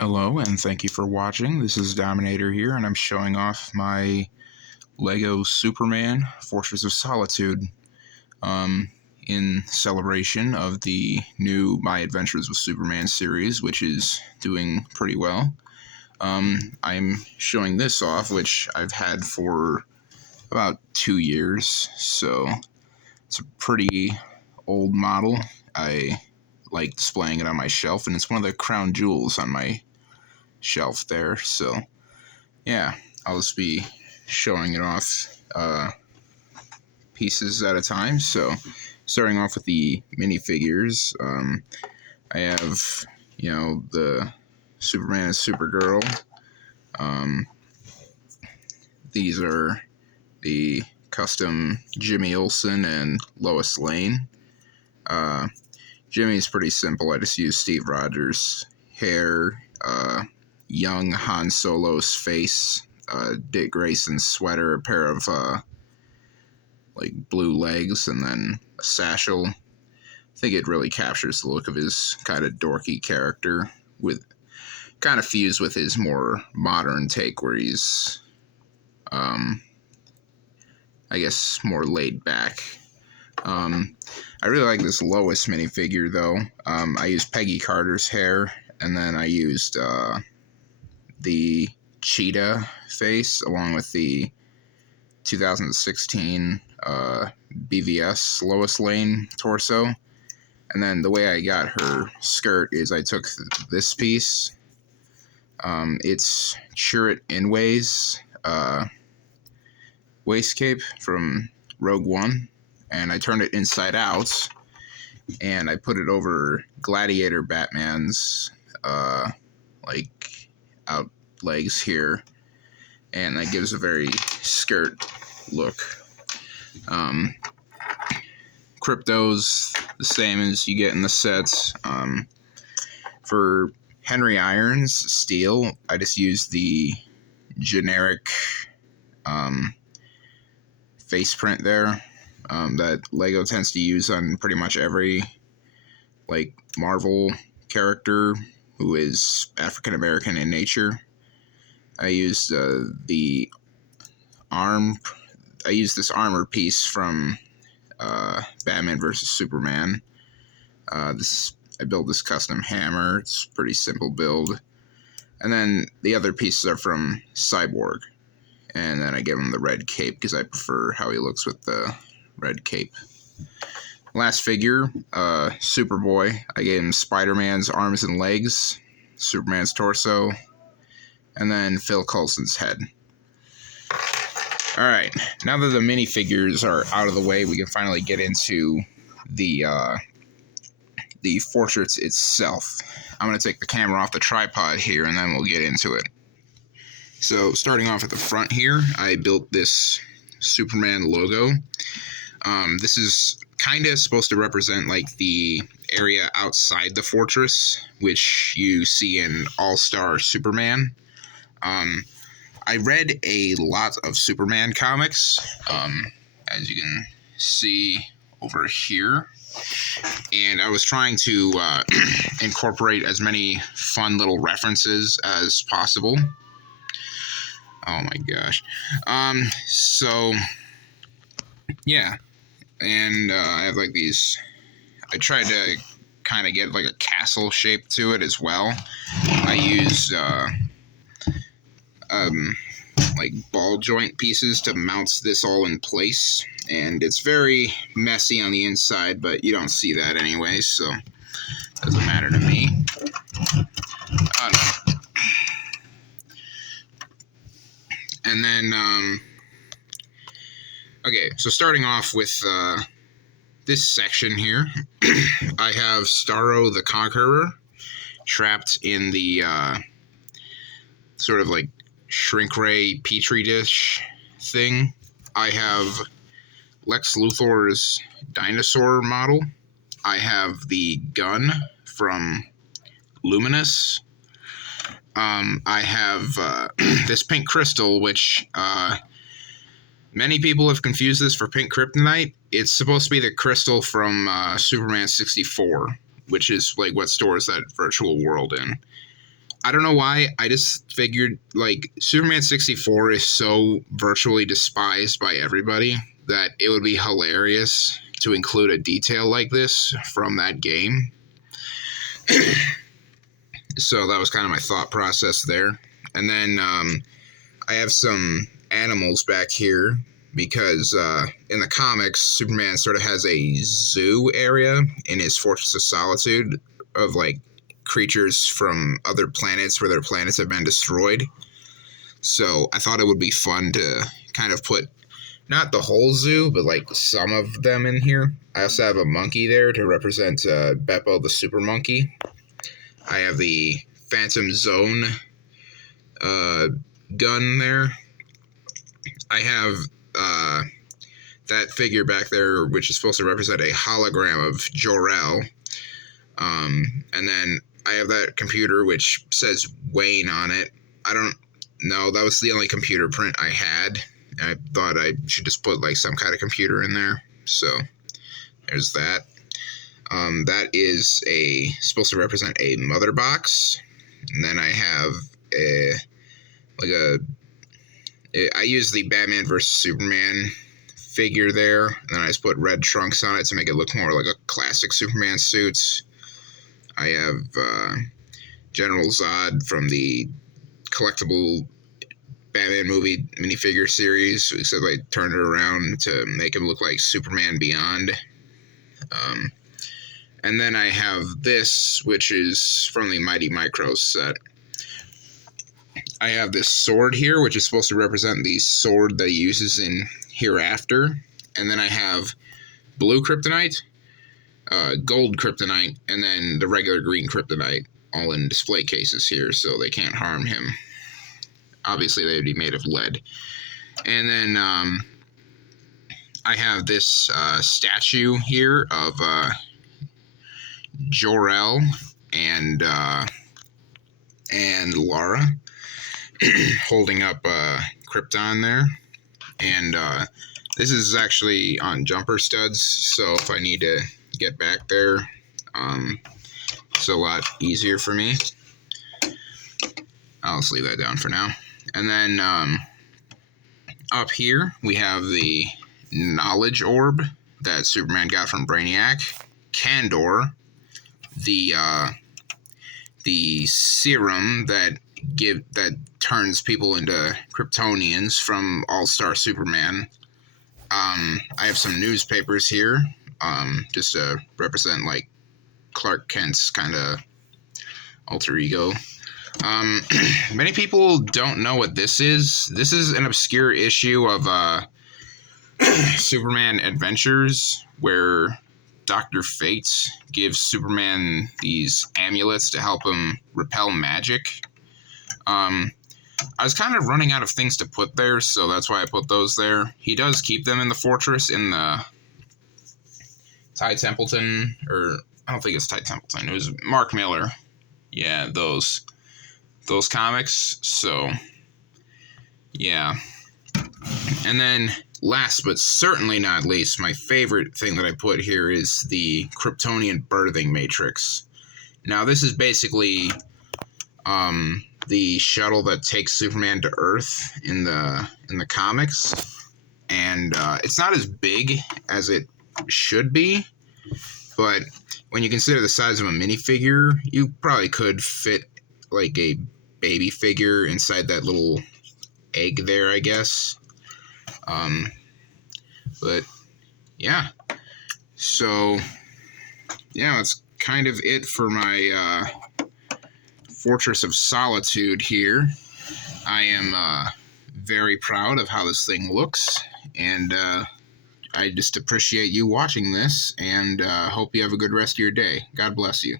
Hello, and thank you for watching. This is Dominator here, and I'm showing off my Lego Superman Fortress of Solitude in celebration of the new My Adventures with Superman series, which is doing pretty well. I'm showing this off, which I've had for about 2 years, so it's a pretty old model. I like displaying it on my shelf, and it's one of the crown jewels on my shelf there. So yeah, I'll just be showing it off pieces at a time. So starting off with the minifigures, I have, the Superman and Supergirl. These are the custom Jimmy Olsen and Lois Lane. Jimmy's pretty simple. I just use Steve Rogers' hair, young Han Solo's face, Dick Grayson's sweater, a pair of blue legs, and then a satchel. I think it really captures the look of his kind of dorky character, with kind of fused with his more modern take, where he's, I guess, more laid back. I really like this Lois minifigure, though. I used Peggy Carter's hair, and then I used the cheetah face along with the 2016 BVS Lois Lane torso. And then the way I got her skirt is I took this piece. It's Chirrut Inway's waist cape from Rogue One, and I turned it inside out, and I put it over Gladiator Batman's out legs here, and that gives a very skirt look. Crypto's the same as you get in the sets. For Henry Irons steel, I just used the generic face print there that Lego tends to use on pretty much every Marvel character who is African American in nature. I used the arm. I used this armor piece from Batman vs. Superman. I built this custom hammer. It's a pretty simple build. And then the other pieces are from Cyborg. And then I give him the red cape because I prefer how he looks with the red cape. Last figure, Superboy. I gave him Spider-Man's arms and legs, Superman's torso, and then Phil Coulson's head. Alright, now that the minifigures are out of the way, we can finally get into the fortress itself. I'm going to take the camera off the tripod here, and then we'll get into it. So, starting off at the front here, I built this Superman logo. This is kind of supposed to represent the area outside the fortress, which you see in All-Star Superman. I read a lot of Superman comics, as you can see over here, and I was trying to incorporate as many fun little references as possible. Oh my gosh. So, yeah. And I have these. I tried to kind of get a castle shape to it as well. I used ball joint pieces to mount this all in place, and it's very messy on the inside, but you don't see that anyway, so it doesn't matter to me. And then, okay, so starting off with this section here, I have Starro the Conqueror trapped in the sort of shrink ray petri dish thing. I have Lex Luthor's dinosaur model. I have the gun from Luminous. I have this pink crystal, which many people have confused this for pink kryptonite. It's supposed to be the crystal from Superman 64, which is what stores that virtual world in. I don't know why. I just figured, like, Superman 64 is so virtually despised by everybody that it would be hilarious to include a detail like this from that game. So that was kind of my thought process there. And then I have some animals back here because in the comics, Superman sort of has a zoo area in his Fortress of Solitude of, like, creatures from other planets where their planets have been destroyed. So I thought it would be fun to kind of put not the whole zoo, but like some of them in here. I also have a monkey there to represent Beppo the super monkey. I have the Phantom Zone gun there. I have that figure back there, which is supposed to represent a hologram of Jor-El. And then I have that computer which says Wayne on it. I don't know. That was the only computer print I had. I thought I should just put like some kind of computer in there. So there's that. That is supposed to represent a mother box. And then I have I use the Batman vs. Superman figure there. And then I just put red trunks on it to make it look more like a classic Superman suit. I have General Zod from the collectible Batman movie minifigure series, except I turned it around to make him look like Superman Beyond. And then I have this, which is from the Mighty Micros set. I have this sword here, which is supposed to represent the sword that he uses in Hereafter. And then I have blue kryptonite, gold kryptonite, and then the regular green kryptonite, all in display cases here, so they can't harm him. Obviously, they would be made of lead. And then I have this statue here of Jor-El and Lara holding up Krypton there. And this is actually on jumper studs, so if I need to get back there, it's a lot easier for me. I'll just leave that down for now. And then up here we have the knowledge orb that Superman got from Brainiac, Kandor, the serum that turns people into Kryptonians from All-Star Superman. I have some newspapers here, just to represent like Clark Kent's kind of alter ego. Many people don't know what this is. This is an obscure issue of Superman Adventures, where Dr. Fate gives Superman these amulets to help him repel magic. I was kind of running out of things to put there, so that's why I put those there. He does keep them in the fortress in the Ty Templeton, or I don't think it's Ty Templeton. It was Mark Miller. Yeah, those comics. So, yeah. And then, last but certainly not least, my favorite thing that I put here is the Kryptonian birthing matrix. Now, this is basically the shuttle that takes Superman to Earth in the comics, and it's not as big as it should be, but when you consider the size of a minifigure, you probably could fit like a baby figure inside that little egg there, I guess. But yeah, so yeah, that's kind of it for my Fortress of Solitude here. I am very proud of how this thing looks, and I just appreciate you watching this, and hope you have a good rest of your day. God bless you.